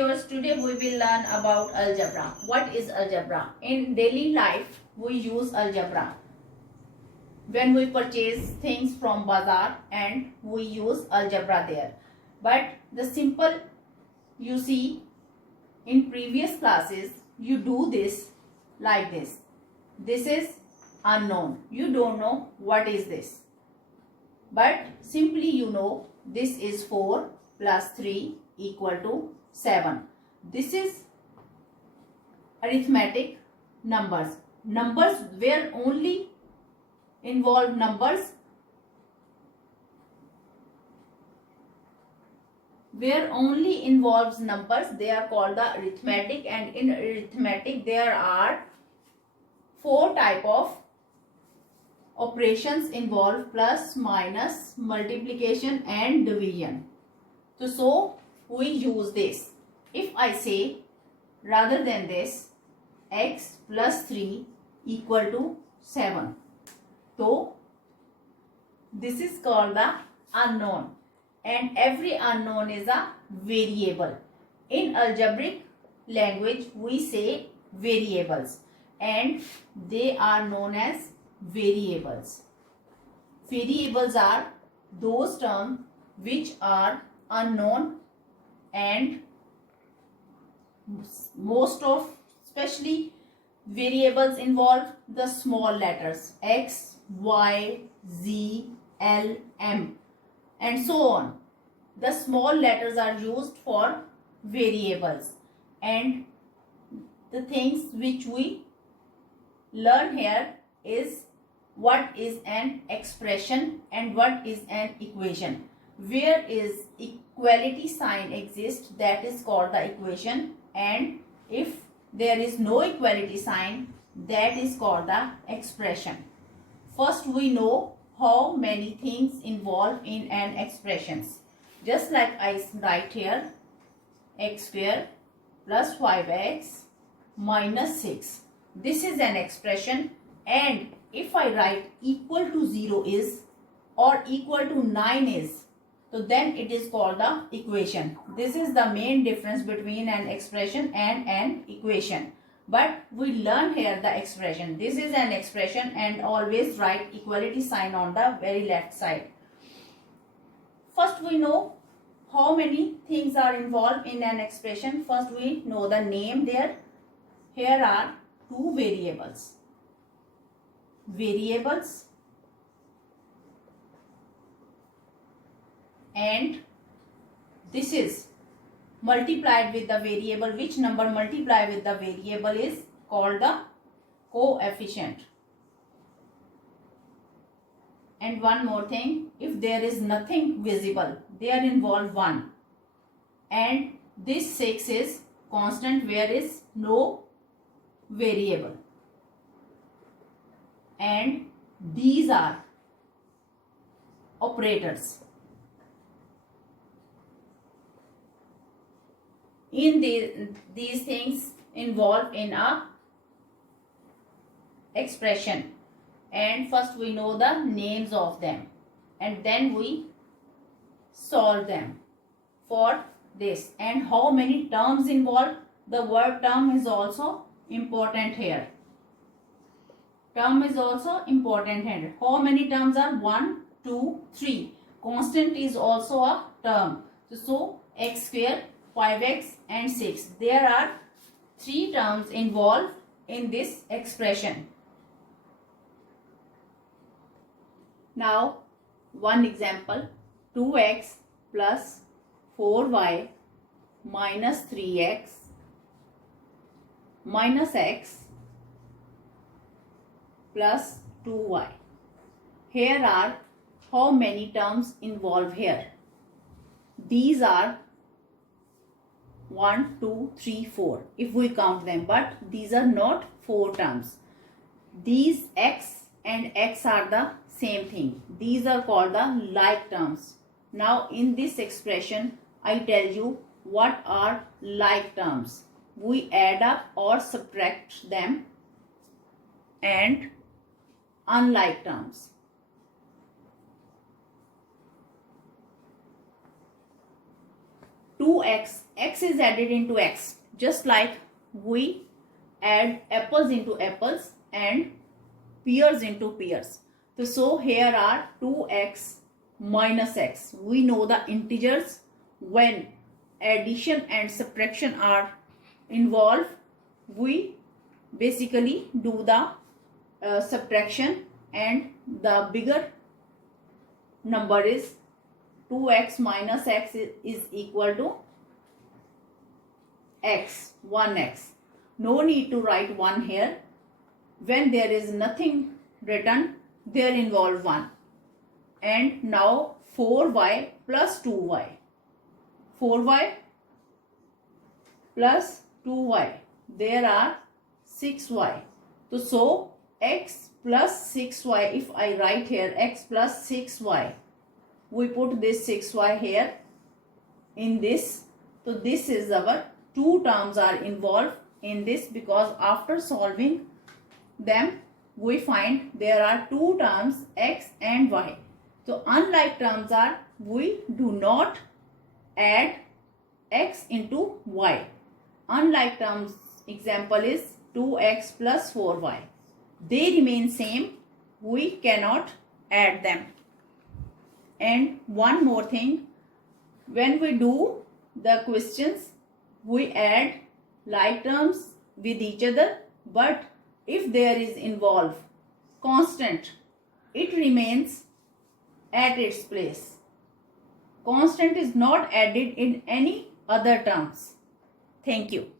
viewers, today we will learn about algebra. What is algebra? In daily life, we use algebra. When we purchase things from bazaar and we use algebra there. But the simple, you see, in previous classes, you do this like this. This is unknown. You don't know what is this. But simply you know this is 4 plus 3 equal to 7. This is arithmetic numbers. Numbers where only involve numbers. Where only involves numbers, they are called the arithmetic, and in arithmetic there are 4 type of operations involved: plus, minus, multiplication and division. So we use this. If I say rather than this x plus 3 equal to 7, so this is called the unknown, and every unknown is a variable. In algebraic language we say variables, and they are known as variables. Variables are those terms which are unknown, and most of especially variables involve the small letters x, y, z, l, m and so on. The small letters are used for variables, and the things which we learn here is what is an expression and what is an equation. Where is equality sign exists, that is called the equation, and if there is no equality sign, that is called the expression. First we know how many things involved in an expression. Just like I write here, x square plus 5x minus 6. This is an expression, and if I write equal to 0 is or equal to 9 is, so then it is called the equation. This is the main difference between an expression and an equation. But we learn here the expression. This is an expression, and always write equality sign on the very left side. First we know how many things are involved in an expression. First we know the name there. Here are 2 variables. Variables, and this is multiplied with the variable. Which number multiplied with the variable is called the coefficient. And one more thing, if there is nothing visible, there involve 1, and this 6 is constant where is no variable, and these are operators. In these things involved in a expression, and first we know the names of them, and then we solve them for this. And how many terms involved, the word term is also important here. Term is also important here. How many terms are 1, 2, 3. Constant is also a term. So x square, 5x and 6. There are 3 terms involved in this expression. Now one example, 2x plus 4y minus 3x minus x plus 2y. Here are how many terms involved here. These are 1, 2, 3, 4 if we count them, but these are not 4 terms. These x and x are the same thing. These are called the like terms. Now in this expression I tell you what are like terms. We add up or subtract them, and unlike terms. 2x, x is added into x, just like we add apples into apples and pears into pears. So here are 2x minus x. We know the integers when addition and subtraction are involved, we basically do the subtraction, and the bigger number is 2x minus x is equal to x, 1x. No need to write 1 here. When there is nothing written, there involve 1. And now 4y plus 2y. 4y plus 2y. There are 6y. So x plus 6y, if I write here x plus 6y, we put this 6y here in this. So this is our 2 terms are involved in this, because after solving them we find there are 2 terms x and y. So unlike terms are, we do not add x into y. Unlike terms, example is 2x plus 4y. They remain same. We cannot add them. And one more thing, when we do the questions, we add like terms with each other, but if there is involved constant, it remains at its place. Constant is not added in any other terms. Thank you.